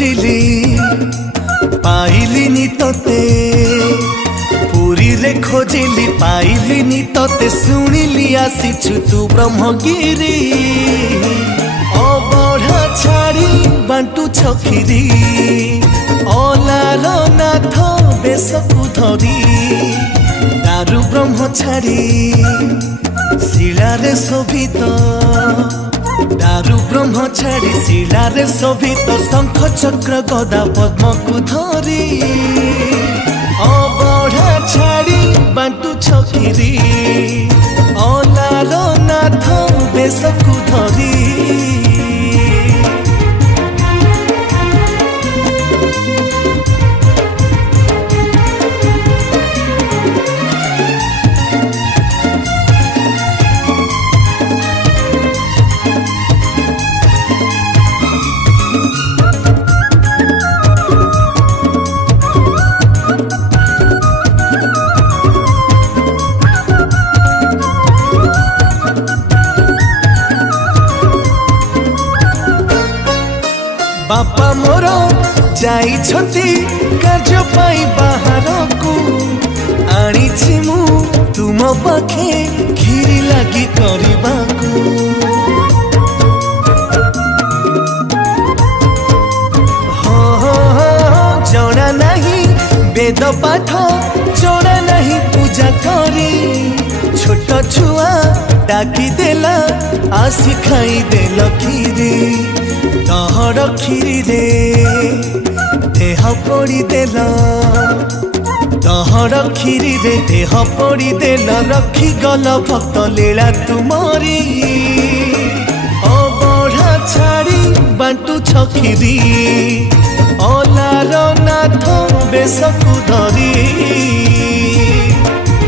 खोजिली पाइलिनी तोते पुरी रे खोजिली पाइलिनी तोते शुणिली आसीछु तू ब्रह्मगिरी अबढ़ा छाड़ी बांटू छखिरी अलार नाथ बेशकु धरी दारु ब्रह्म छाड़ी शिलारे शोभित दारु ब्रह्म छाड़ी शिलारे शोभित शंख चक्र गदा पद्म को धरी अबढ़ा छाड़ी बांटू छकिरी अलार नाथ बेशकु धरी बापा मोर जाइछंती कार्य पाई बाहर को आनी मु तुम पाखे खीरी लगी करबा को जना नहीं वेद पाठ जना नहीं पूजा करी छोट छुआ डाकी देला आसी खाई देल खीरी तहर खीरी रे देह पड़ी देल तहर खीरी रे देह पड़ी देल रखी गल भक्त लीला तुमरी अबढ़ा छाड़ी बांटू छखिरी अलार नाथ बेशकु धरी।